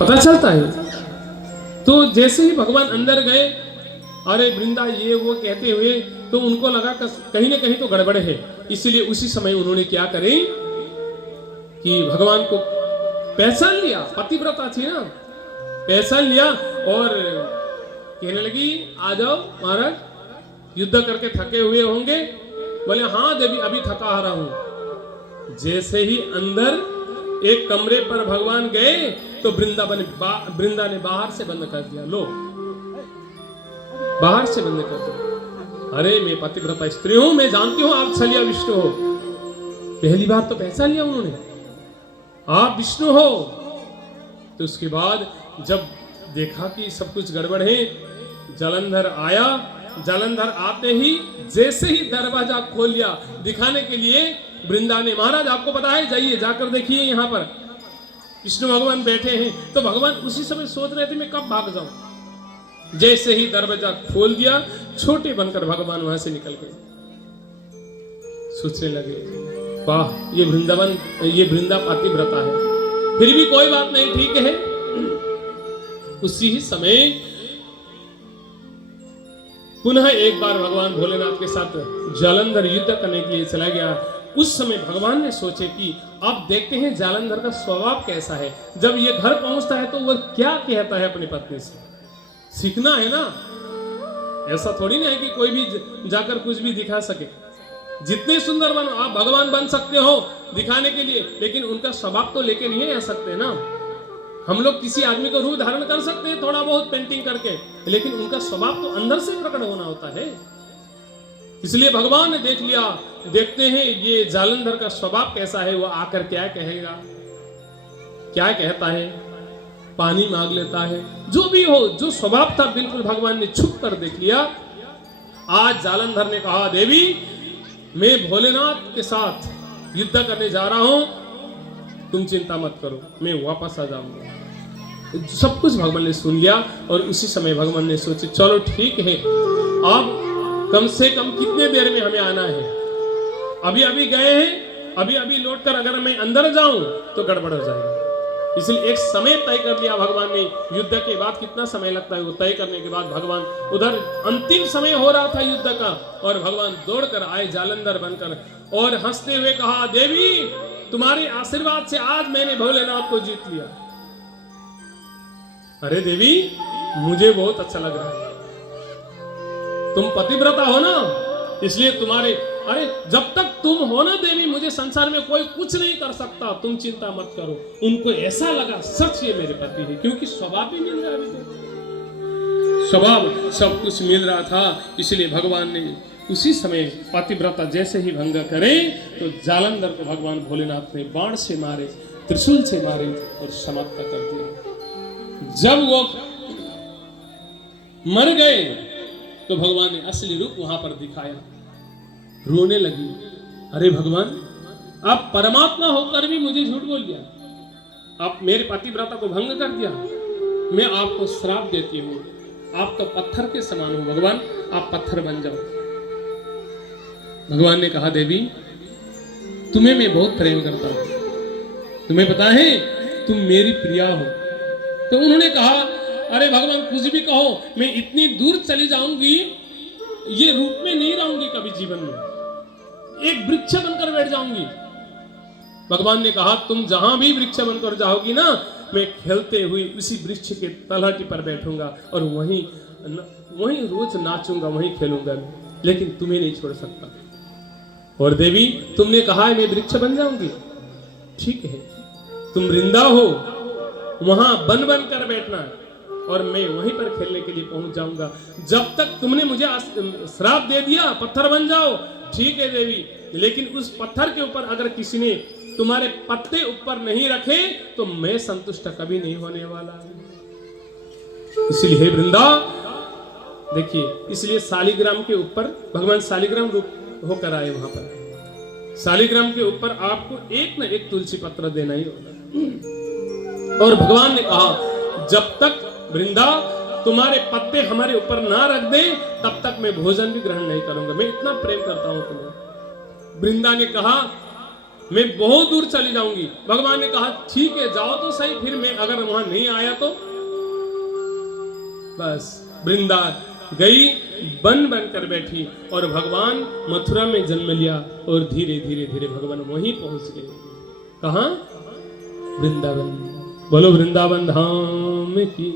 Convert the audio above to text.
पता चलता है। तो जैसे ही भगवान अंदर गए, अरे वृंदा ये वो कहते हुए, तो उनको लगा कहीं ना कहीं तो गड़बड़ है। इसलिए उसी समय उन्होंने क्या करें कि भगवान को पहचान लिया, पतिव्रता थी ना, पहचान लिया और कहने लगी आ जाओ महाराज, युद्ध करके थके हुए होंगे। बोले हाँ देवी अभी थका आ रहा हूं। जैसे ही अंदर एक कमरे पर भगवान गए तो वृंदा ने बाहर से बंद कर दिया। लो बाहर से बंद कर दिया। अरे मैं पतिव्रता स्त्री हूं, मैं जानती हूं आप छलिया विष्णु हो। पहली बार तो पहचान लिया उन्होंने, आप विष्णु हो। तो उसके बाद जब देखा कि सब कुछ गड़बड़ है, जालंधर आया। जालंधर आते ही जैसे ही दरवाजा खोल लिया दिखाने के लिए, वृंदा ने महाराज आपको पता है, जाइए जाकर देखिए यहाँ पर विष्णु भगवान बैठे हैं। तो भगवान उसी समय सोच रहे थे मैं कब भाग जाऊं। जैसे ही दरवाजा खोल दिया, छोटे बनकर भगवान वहां से निकल गए। सोचने लगे वाह ये वृंदावन, ये वृंदा पतिव्रता है। फिर भी कोई बात नहीं, ठीक है। उसी ही समय पुनः एक बार भगवान भोलेनाथ के साथ जालंधर युद्ध करने के लिए चला गया। उस समय भगवान ने सोचे कि अब देखते हैं जालंधर का स्वभाव कैसा है। जब ये घर पहुंचता है तो वह क्या कहता है अपनी पत्नी से, सीखना है ना। ऐसा थोड़ी ना है कि कोई भी जाकर कुछ भी दिखा सके। जितने सुंदर बन आप भगवान बन सकते हो दिखाने के लिए, लेकिन उनका स्वभाव तो लेके नहीं आ सकते ना। हम लोग किसी आदमी को रूप धारण कर सकते हैं थोड़ा बहुत पेंटिंग करके, लेकिन उनका स्वभाव तो अंदर से प्रकट होना होता है। इसलिए भगवान ने देख लिया, देखते हैं ये जालंधर का स्वभाव कैसा है, वो आकर क्या कहेगा, क्या कहता है, पानी मांग लेता है, जो भी हो, जो स्वभाव था बिल्कुल भगवान ने छुप कर देख लिया। आज जालंधर ने कहा देवी मैं भोलेनाथ के साथ युद्ध करने जा रहा हूं, तुम चिंता मत करो, मैं वापस आ जाऊंगा। सब कुछ भगवान ने सुन लिया और उसी समय भगवान ने सोचे चलो ठीक है, अब कम से कम कितने देर में हमें आना है। अभी अभी गए हैं, अभी अभी लौटकर अगर मैं अंदर जाऊं तो गड़बड़ हो जाएगा। इसलिए एक समय तय कर लिया भगवान ने। युद्ध के बाद कितना समय लगता है वो तय करने के बाद भगवान, उधर अंतिम समय हो रहा था युद्ध का, और भगवान दौड़कर आए जालंधर बनकर और हंसते हुए कहा देवी तुम्हारे आशीर्वाद से आज मैंने भोलेनाथ को जीत लिया। अरे देवी मुझे बहुत अच्छा लग रहा है, तुम पतिव्रता हो ना, इसलिए तुम्हारे, अरे जब तक तुम हो ना देवी मुझे संसार में कोई कुछ नहीं कर सकता, तुम चिंता मत करो। उनको ऐसा लगा सच ये मेरे पति है, क्योंकि स्वभाव भी मिल रहा है, स्वभाव सब कुछ मिल रहा था। इसलिए भगवान ने उसी समय पतिव्रता जैसे ही भंग करे तो जालंधर को भगवान भोलेनाथ ने बाण से मारे, त्रिशूल से मारे और समाप्त कर दिया। जब वो मर गए तो भगवान ने असली रूप वहां पर दिखाया। रोने लगी, अरे भगवान आप परमात्मा होकर भी मुझे झूठ बोल दिया, आप मेरे पतिव्रता को भंग कर दिया, मैं आपको श्राप देती हूँ, आप तो पत्थर के समान हो भगवान, आप पत्थर बन जाओ। भगवान ने कहा देवी तुम्हें मैं बहुत प्रेम करता हूं, तुम्हें पता है तुम मेरी प्रिया हो। तो उन्होंने कहा अरे भगवान कुछ भी कहो, मैं इतनी दूर चली जाऊंगी, ये रूप में नहीं रहूंगी कभी जीवन में, एक वृक्ष बनकर बैठ जाऊंगी। भगवान ने कहा तुम जहां भी वृक्ष बनकर जाओगी ना, मैं खेलते हुए उसी वृक्ष के तलहटी पर बैठूंगा और वहीं रोज नाचूंगा, वहीं खेलूंगा, लेकिन तुम्हें नहीं छोड़ सकता। और देवी तुमने कहा है मैं वृक्ष बन जाऊंगी, ठीक है, तुम वृंदा हो, वहां बन बन कर बैठना और मैं वहीं पर खेलने के लिए पहुंच जाऊंगा। जब तक तुमने मुझे श्राप दे दिया पत्थर बन जाओ, ठीक है देवी, लेकिन उस पत्थर के ऊपर अगर किसी ने तुम्हारे पत्ते ऊपर नहीं रखे तो मैं संतुष्ट कभी नहीं होने वाला। इसलिए वृंदा देखिए, इसलिए शालिग्राम के ऊपर भगवान शालिग्राम रूप होकर आए, वहां पर शालिग्राम के ऊपर आपको एक न एक तुलसी पत्र देना ही होगा। और भगवान ने कहा जब तक वृंदा तुम्हारे पत्ते हमारे ऊपर ना रख दे तब तक मैं भोजन भी ग्रहण नहीं करूंगा, मैं इतना प्रेम करता हूं तुम्हें। वृंदा ने कहा मैं बहुत दूर चली जाऊंगी। भगवान ने कहा ठीक है जाओ तो सही, फिर मैं अगर वहां नहीं आया तो। बस वृंदा गई, बन बनकर बैठी और भगवान मथुरा में जन्म लिया और धीरे धीरे धीरे भगवान वहीं पहुंच गए। कहां? वृंदावन। बोलो वृंदावन धाम की।